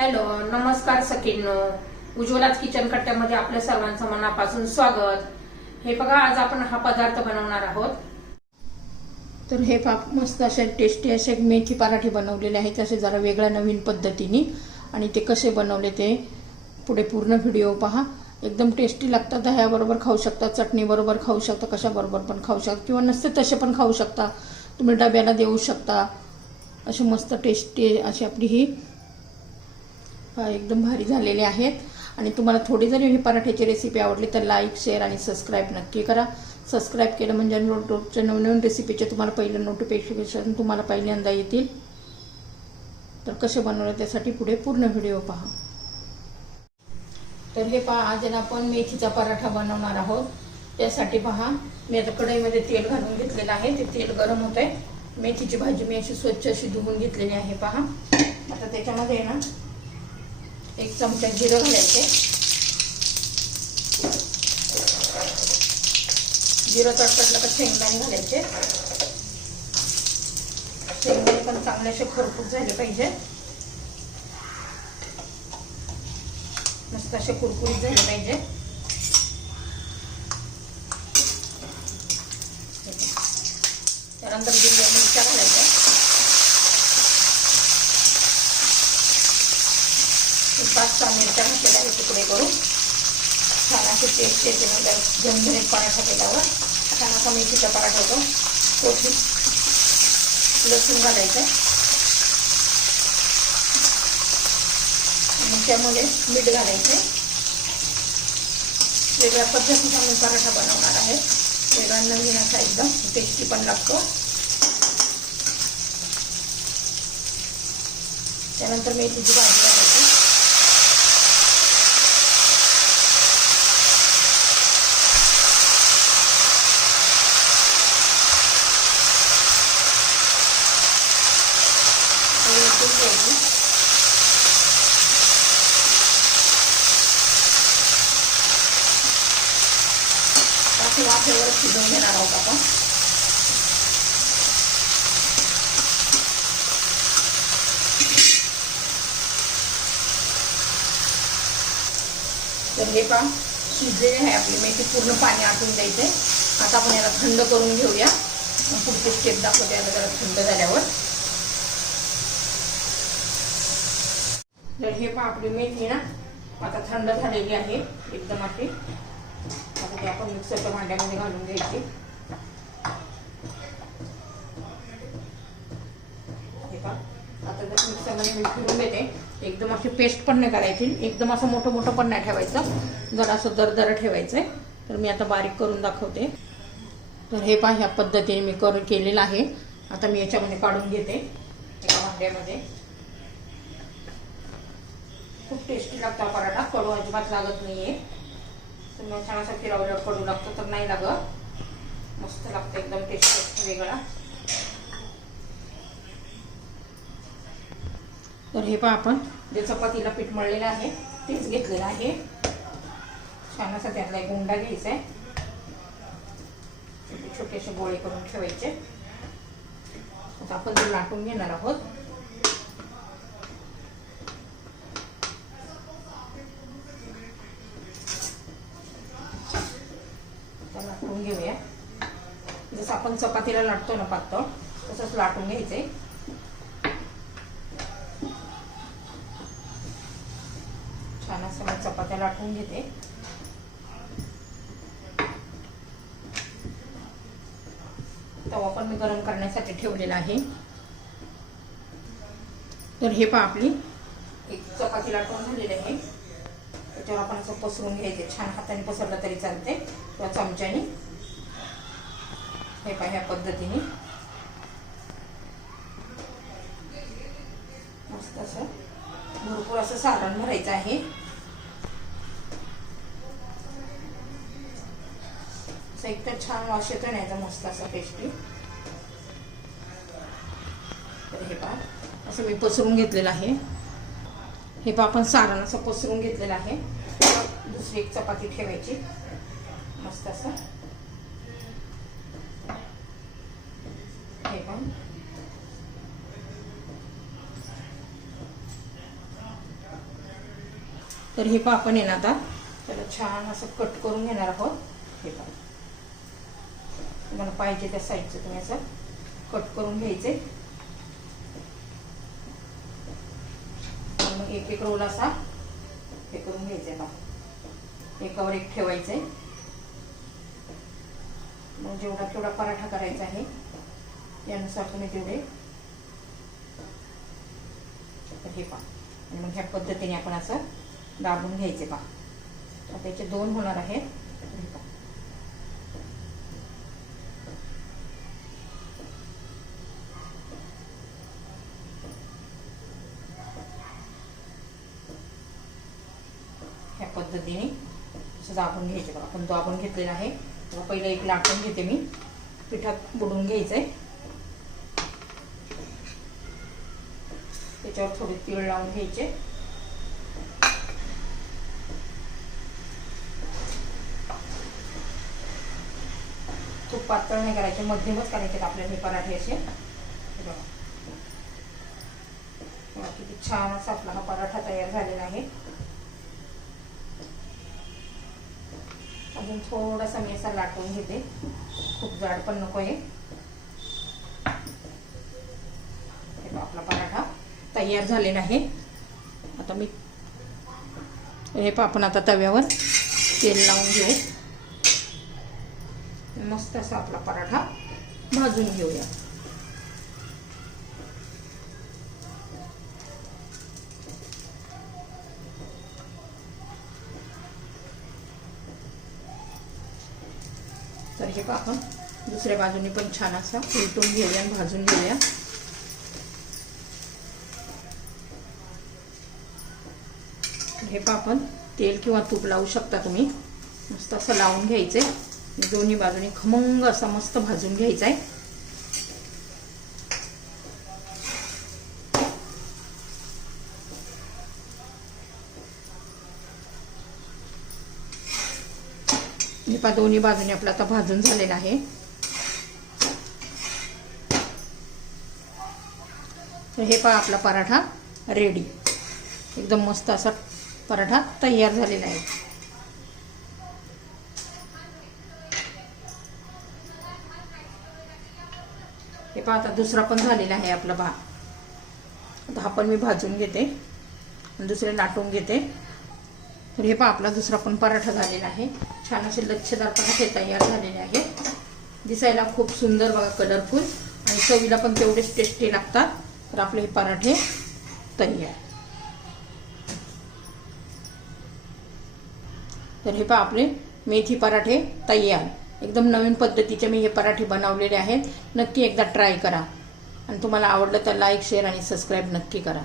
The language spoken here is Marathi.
हॅलो, नमस्कार सखींनो. उज्ज्वलाच किचन कट्ट्यामध्ये आपल्या सर्वांचं मनापासून स्वागत. हे बघा, आज आपण हा पदार्थ बनवणार आहोत. तर हे मस्त असे टेस्टी असे मेथी पराठे बनवलेले आहेत, असे जरा वेगळ्या नवीन पद्धतीने. आणि ते कसे बनवले ते पुढे पूर्ण व्हिडिओ पहा. एकदम टेस्टी लागतात. दह्याबरोबर खाऊ शकता, चटणीबरोबर खाऊ शकता, कशाबरोबर पण खाऊ शकता, किंवा नसते तसे पण खाऊ शकता. तुम्ही डब्याला देऊ शकता. असे मस्त टेस्टी अशी आपली ही एकदम भारी झालेले आहेत. आणि तुम्हाला थोडी जरी ही पराठ्याची रेसिपी आवडली तर लाईक, शेअर आणि सबस्क्राईब नक्की करा. सबस्क्राईब केलं म्हणजे रोजच्या नवनवीन रेसिपीचे तुम्हाला पहिलं नोटिफिकेशन तुम्हाला पहिल्यांदा येतील. तर कसे बनवले त्यासाठी पुढे पूर्ण व्हिडिओ पहा. तर हे पहा, आज आपण मेथीचा पराठा बनवणार आहोत. त्यासाठी पहा, मी आता कढईमध्ये तेल घालून घेतलेलं आहे. ते तेल गरम होत आहे. मेथीची भाजी मी अशी स्वच्छ अशी धुवून घेतलेली आहे. पहा, आता त्याच्यामध्ये ना 1 चमचा जिरं घालायचे. जिरं तडतडलं का शेंगदाणे घालायचे. शेंगदाणे पण चांगले असे खरपूस झाले पाहिजे. मस्त असे कुरकुरीत झाले पाहिजे. त्यानंतर हिरव्या मिरच्या घालायच्या. 5-6 मिरच्या घातलेल्या आहेत तुकडे करून. छान असे टेस्ट येते. म्हणजे झणझणीत पराठा केल्यावर छान असा मेथीचा पराठा होतो. कोथिंबीर, लसूण घालायचं. आणि त्यामध्ये मीठ घालायचे. वेगळ्या पद्धतीचा मी पराठा बनवणार आहे. वेगळा नवीन असा एकदम टेस्टी पण लागतो. त्यानंतर मेथीची भाजी घालायची. वाफेवर शिजवून घेणार आहोत आपण. तर हे पहा, शिजलेले आहे आपली मेथी. पूर्ण पाणी आटून द्यायचंय. आता आपण याला थंड करून घेऊया. पुढची स्टेप दाखवते आता जरा थंड झाल्यावर. तर हे पहा, आपली मेथी ना आता थंड झालेली आहे एकदम अशी. आता ते आपण मिक्सरच्या भांड्यामध्ये घालून घ्यायची. आता जर मिक्सरमध्ये मी फिरून घेते. एकदम अशी पेस्ट पण नाही करायची, एकदम असं मोठं मोठं पण नाही ठेवायचं, जरा असं दरदर ठेवायचंय. तर मी आता बारीक करून दाखवते. तर हे पहा, ह्या पद्धतीने मी केलेलं आहे. आता मी याच्यामध्ये काढून घेते एका भांड्यामध्ये. खूप टेस्टी लागतो पराठा. कडू अजिबात लागत नाहीये. तुम्ही छान असं फिरवल्यावर कडू लागतो तर नाही लागत. मस्त लागतं एकदम टेस्ट वेगळा. तर हे पहा, आपण जे चपातीला पीठ मळलेलं आहे तेच घेतलेलं आहे. छान असा त्यातला एक उंडा घ्यायचा आहे. छोटेसे गोळे करून ठेवायचे. आता आपण ते लाटून घेणार आहोत. लाटून घेऊया. जसं आपण चपातीला लाटतो ना पातळ, तसंच लाटून घ्यायचंय. छान असं मी चपात्या लाटून घेते. तवा पण मी गरम करण्यासाठी ठेवलेला आहे. तर हे पहा, आपली एक चपाती लाटून झालेली आहे. त्याच्यावर आपण असं पसरून घ्यायचे. छान हाताने पसरलं तरी चालते किंवा चमच्याने. हे पहा, ह्या पद्धतीने मस्त असं भरपूर असं सारण भरायचं आहे. असं एकदम छान वास येतो ना याचा, मस्त असा टेस्टी. तर हे पहा, असं मी पसरून घेतलेलं आहे. हे पहा, आपण सारण असं पसरून घेतलेलं आहे. दुसरी एक चपाती ठेवायची मस्त असं. हे पहा, तर हे पहा आपण आहे ना आता त्याला छान असं कट करून घेणार आहोत. हे पहा तुम्हाला पाहिजे त्या साईजचं तुम्ही असं कट करून घ्यायचे. मग एक एक रोल असा हे करून घ्यायचे पहा, एकावर एक ठेवायचे. मग जेवढा केवढा पराठा करायचा आहे त्यानुसार तुम्ही तेवढे हे पहा. आणि मग ह्या पद्धतीने आपण असं दाबून घ्यायचे पहा. आता याचे 2 होणार आहेत. ह्या पद्धतीने असं दाबून घ्यायचे बघा. आपण दाबून घेतलेला आहे. पहिलं एक लाटून घेते मी, पिठात बुडून घ्यायचंय. त्याच्यावर थोडे तीळ लावून घ्यायचे. खूप पातळ नाही करायचे, मध्यमच करायचे आपल्याला हे पराठे असे. किती छान असा आपला हा पराठा तयार झालेला आहे. अजून थोडासा मी असा लाटून घेते, खूप जाड पण नको आहे. आपला पराठा तयार झालेला आहे. आता मी हे आपण आता तव्यावर तेल लावून घेऊ. मस्त असा आपला पराठा भाजून घेऊया. तर हे आपण दुसऱ्या बाजूने पण छान असा उलटून घेऊया आणि भाजून घेऊया. हे आपण तेल किंवा तूप लावू शकता तुम्ही. मस्त असं लावून घ्यायचे. दोन्ही बाजूने खमंग असा मस्त भाजून घ्यायचा आहे. हे पहा दोन्ही बाजूने आपला आता भाजून झालेला आहे. तर हे पहा आपला पराठा रेडी. एकदम मस्त असा पराठा तयार झालेला आहे. हे पहा आता दुसरा पण झालेला आहे आपला आता हा पण मी भाजून घेते आणि दुसरे लाटून घेते. तर हे पहा आपला दुसरा पण पराठा झालेला आहे. छान असे लच्छेदार पराठे तयार झालेले आहेत. दिसायला खूप सुंदर बघा, कलरफुल, आणि चवीला पण तेवढेच टेस्टी लागतात. तर आपले हे पराठे तयार. तर हे पहा आपले मेथी पराठे तयार. एकदम नवीन पद्धतीचे मी हे पराठे बनवलेले आहेत. नक्की एकदा ट्राय करा आणि तुम्हाला आवडलं तर लाईक, शेअर आणि सबस्क्राईब नक्की करा.